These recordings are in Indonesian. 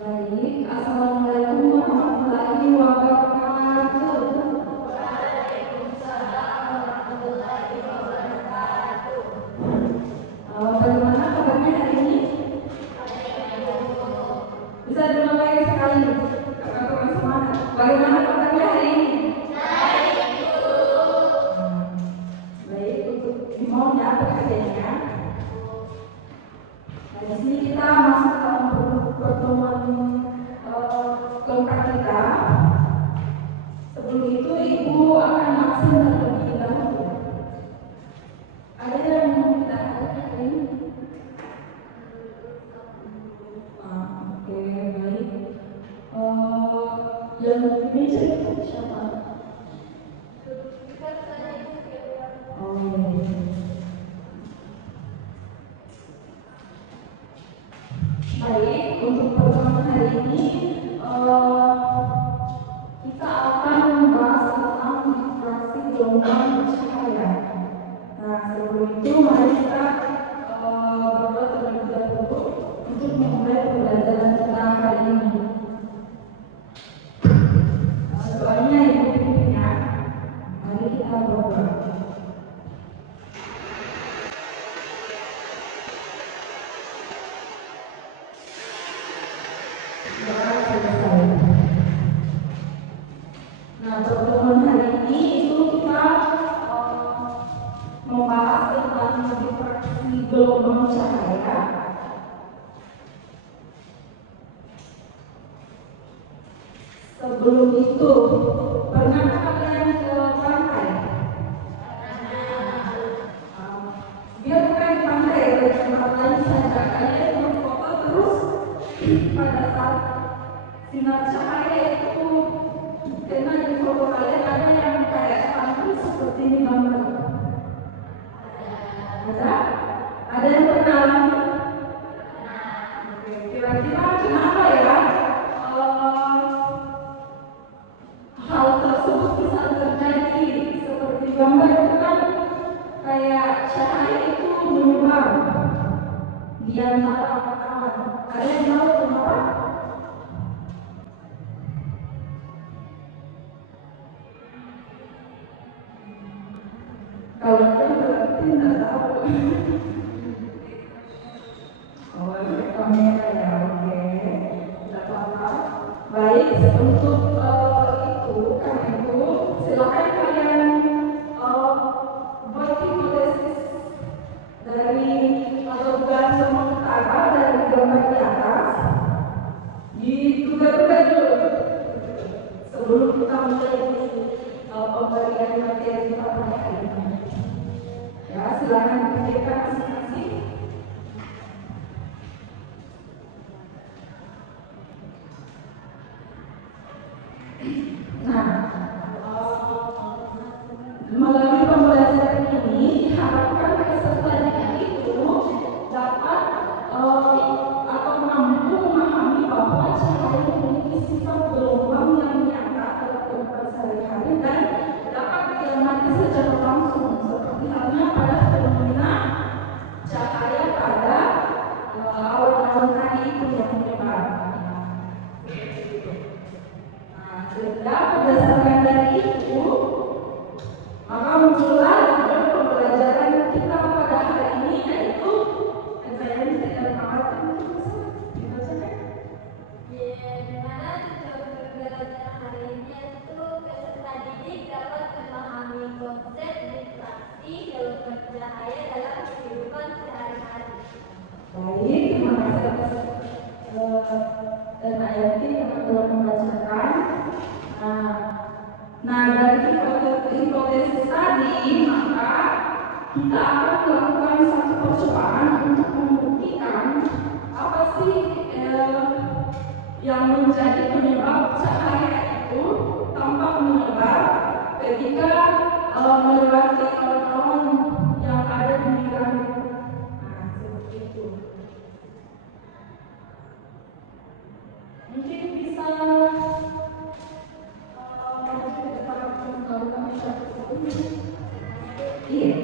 Baik, Assalamualaikum warahmatullahi wabarakatuh. Bagaimana kabarnya hari ini? Bisa dimulai sekali, kakak-kakak semangat. Bagaimana kabarnya hari ini? Baik, untuk dimohon ya perhatiannya. Nah, di sini kita masuk dalam pertemuan keempat kita. Sebelum itu Ibu akan absen terlebih dahulu. Ada yang mau kita hari ini? Oke, baik. Yang meja itu siapa? Oh iya. Baik, untuk pertemuan hari ini kita akan membahas tentang difraksi gelombang bercahaya. Nah, sebelum itu mari kita berdoa terlebih dahulu untuk memulai pembelajaran kita hari ini. Doanya Ibu pimpinnya. Mari kita berdoa. Nah, pertemuan hari ini itu kita membahas tentang difraksi gelombang cahaya. Sebelum itu, pernah kalian ke pantai? Biar bukan di pantai, ke tempat lain saja. Kalian berfoto terus pada saat sinar cahaya itu kena di foto kalian, ada yang kayak hantu seperti ini gambar. Ada yang pernah alami? Kira-kira kenapa ya hal tersebut bisa terjadi? Seperti gambar itu kan kayak cahaya itu menyebar di antara awan. Ada yang tahu kenapa? Kalau kan berarti tidak tahu. Oh, ini kamera ya, oke. Tidak apa-apa. Baik, untuk itu, silakan kalian buat hipotesis dari atau dugaan sementara dari gambar di atas. Diduga-duga dulu sebelum kita mulai pemberian materi pada hari ini. Ya, silakan dipikirkan masing-masing. Nah, melalui pembelajaran ini diharapkan peserta didik itu dapat atau mampu memahami bahwa cahaya memiliki sifat gelombang yang nyata dalam kehidupan sehari-hari dan dapat diamati secara langsung, seperti halnya pada fenomena cahaya pada awan-awan tadi itu yang menyebar. Nah, sehingga berdasarkan dari itu, maka muncullah tujuan pembelajaran kita pada hari ini, yaitu saya tidak mengatakan Dimana tujuan pembelajaran hari ini itu peserta didik dapat memahami konsep difraksi gelombang cahaya dalam kehidupan sehari-hari. baik. Terima kasih atas dan ayat yang telah membacakan. Nah, dari hipotesis tadi, maka kita akan melakukan satu percobaan untuk membuktikan apa sih yang menjadi penyebab cahaya itu tampak menyebar ketika melewati awan-awan yang ada di langit. Nah, seperti itu. Mungkin bisa iya.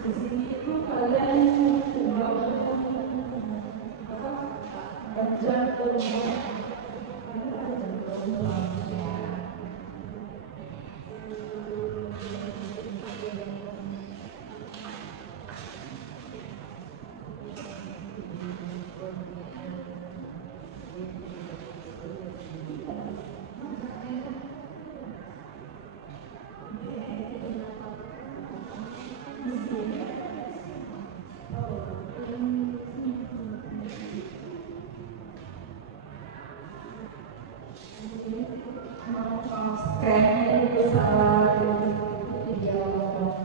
Di sini itu kalian tinggal jantung. Kayaknya itu salah dijawab.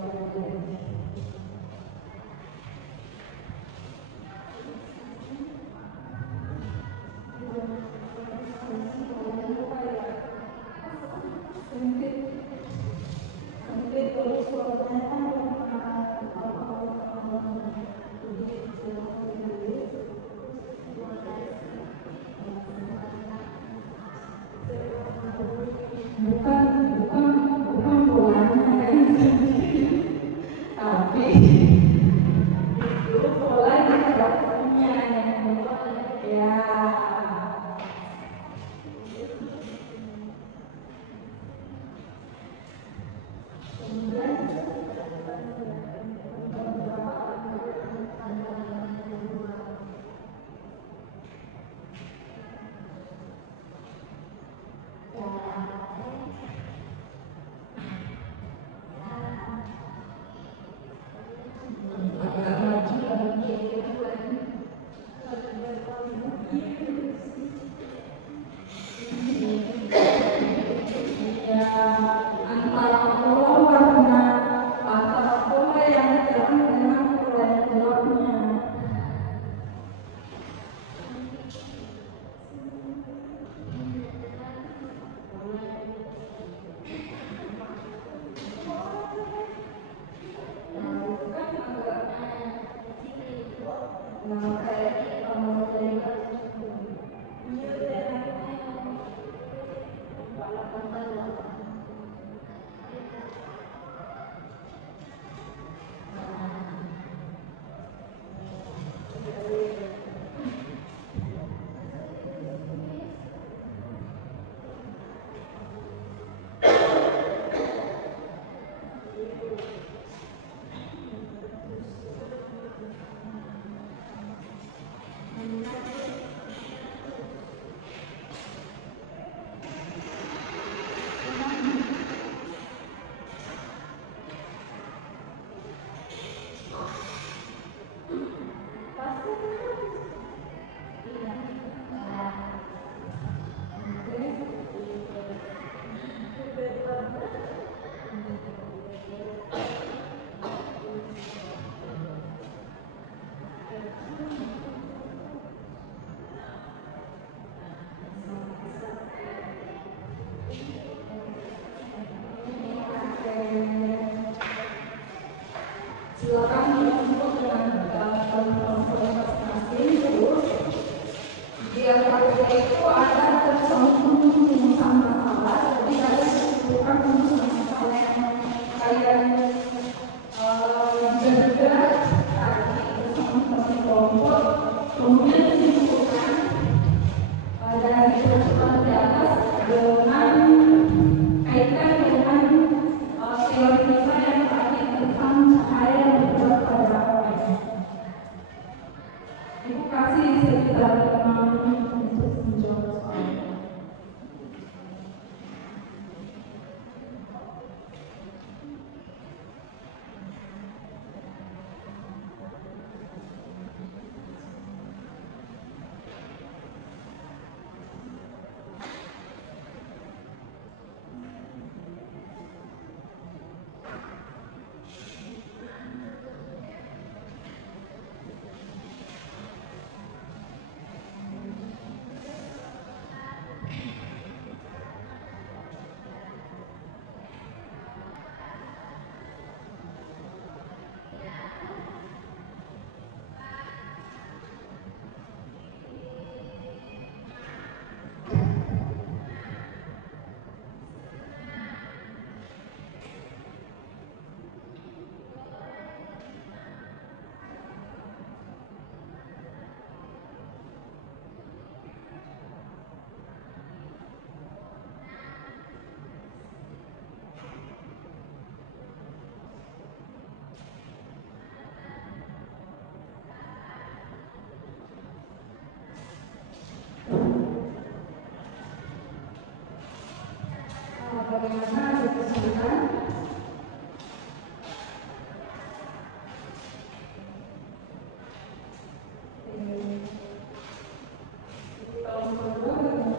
Bukan bolanya, tapi itu bola yang punya ya. Silakan untuk dengan di antara itu ada tercantum masalah, jadi kalian bukan masalah yang kalian jaga tadi bersama kelompok, kemudian disimpulkan dan diteruskan di atas dengan kaitan dengan teori kita yang tadi tentang cahaya yang bergerak pada api. Ibu kasih sekitar 5 menit untuk menjawab soalnya. bagaimana ada kesulitan? Kalau nomor 2 bagaimana?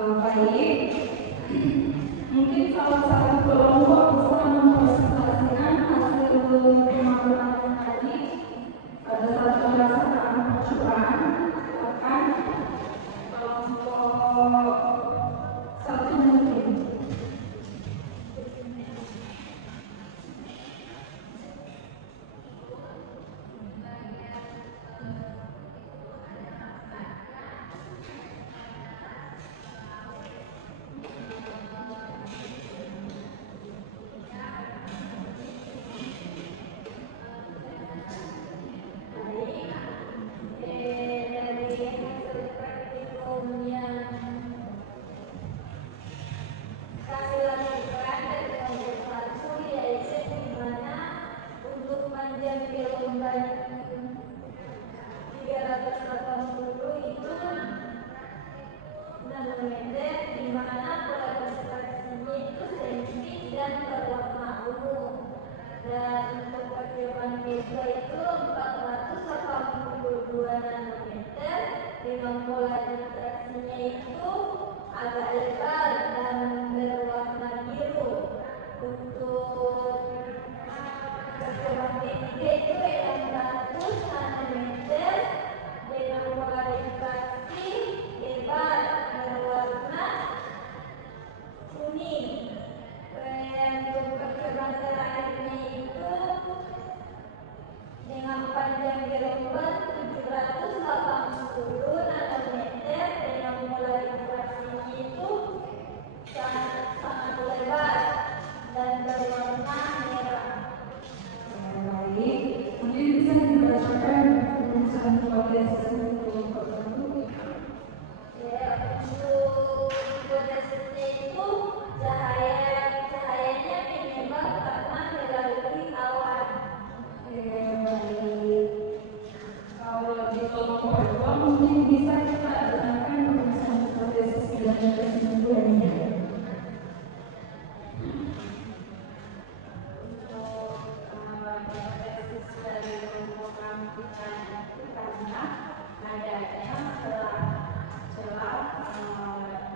Baik, mungkin salah satu kelompok bisa mempresentasikan hasil pemaparan tadi pada saat pelaksanaan percobaan. Akan kelompok satu mungkin. Dan untuk percobaan meja itu 482 nanometer dengan pola interaksinya itu agak lebar dan berwarna biru. Untuk percobaan ketiga itu 600 nanometer dengan pola interaksi lebar berwarna kuning. Untuk percobaan terakhirnya itu dengan panjang gelombang 780 nanometer dengan mulai interaksinya itu sangat lebar dan berwarna merah. Baik, mungkin bisa dibacakan rumusan hipotesis untuk tertentu. Untuk hipotesisnya itu cahayanya menyebar karena melalui awan. Baik. Kalau di kelompok kedua mungkin bisa kita gunakan rumusan hipotesis dan kesimpulannya. Hipotesis dari kelompok kami kita itu karena adanya celah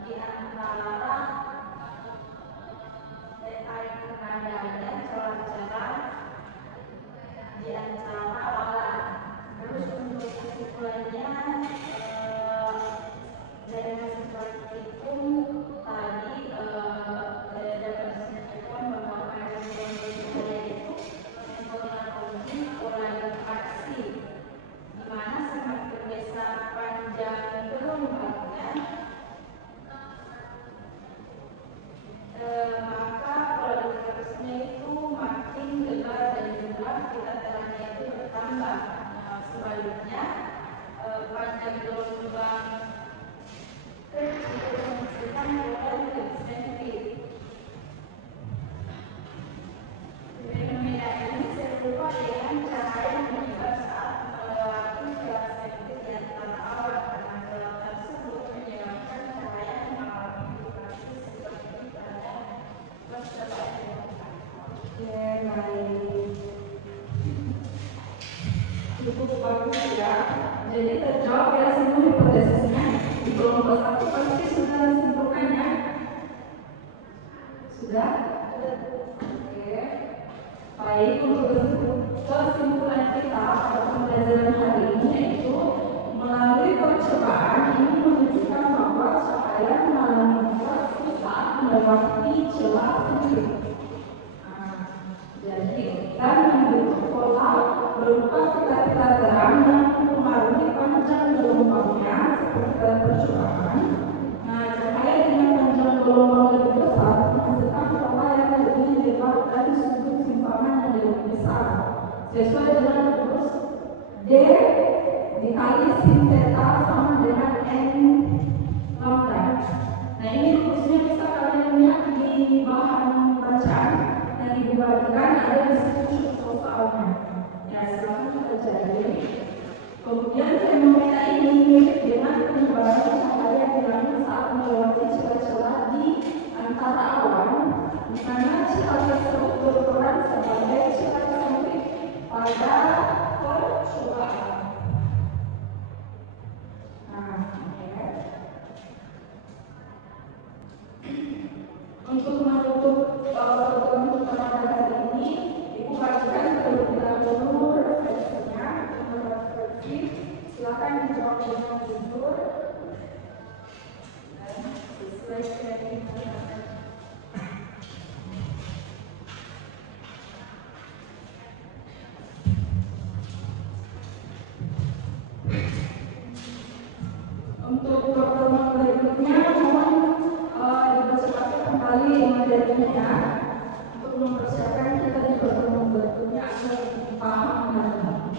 di antara ada celah-celah di antara awan. Terus untuk kesimpulannya dari kesimpulan itu tadi dapat disampaikan bahwa panjang gelombang itu mempengaruhi pola interaksi, di mana semakin besar panjang gelombangnya, maka pola interaksinya itu makin lebar dan jumlah titik-titiknya itu bertambah. Sebaliknya, panjang gelombang kecil menghasilkan pola lebih sempit. Fenomena ini serupa dengan cahaya yang menyebar saat melewati celah sempit di antara awan, karena celah tersebut menyebabkan cahaya mengalami vibrasi seperti pada percobaan. Baik. Cukup bagus ya. Jadi terjawab ya semua hipotesisnya. Di kelompok satu pasti sudah simpulkannya. Sudah? Oke. Baik, untuk kesimpulan kita pada pembelajaran hari ini yaitu melalui percobaan ini menunjukkan bahwa cahaya mengalami refraksi saat melewati celah sempit. Jadi dan membentuk pola berupa pita-pita terang yang mempengaruhi panjang gelombangnya seperti dalam percobaan. Nah, cahaya dengan panjang gelombang lebih besar menghasilkan pola yang lebih lebar dari sudut simpanan yang lebih besar. sesuai dengan rumus D dikali sin theta sama dengan n lambda. Nah ini rumusnya bisa kalian lihat di bahan bacaan yang dibandingkan ada di situ soalnya. Ya silahkan kita cari. Kemudian fenomena ini mirip dengan penyebaran cahaya yang dialami saat melewati celah-celah di antara awan, di mana celah tersebut berperan sebagai celah sempit pada percobaan. Nah, ya. Untuk menutup pertemuan kita pada hari ini, Ibu bagikan terlebih dahulu refleksinya. Silakan dijawab dengan jujur dan sesuai dengan untuk pertemuan berikutnya mohon dipercepat kembali materinya untuk mempersiapkan kita di pertemuan berikutnya agar paham lagi.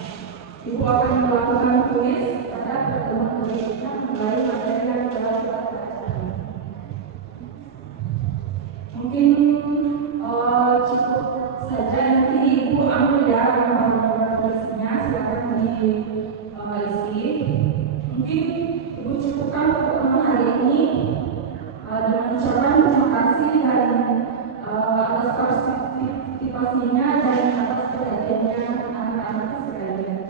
Ibu akan melakukan kuis pada pertemuan berikutnya mulai materi yang telah kita pelajari. Mungkin cukup saja nanti Ibu ambil ya refleksinya, silakan diisi. Mungkin Ibu cukupkan pertemuan hari ini dengan ucapan terima kasih dan atas partisipasinya dan atas perhatiannya anak-anak sekalian.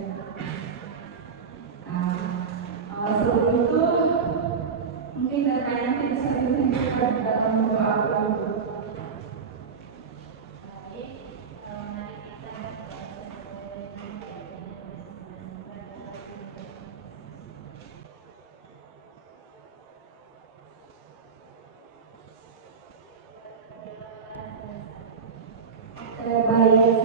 Sebelum itu mungkin dari nanti bisa ditunjukkan dalam doa dulu. Baik.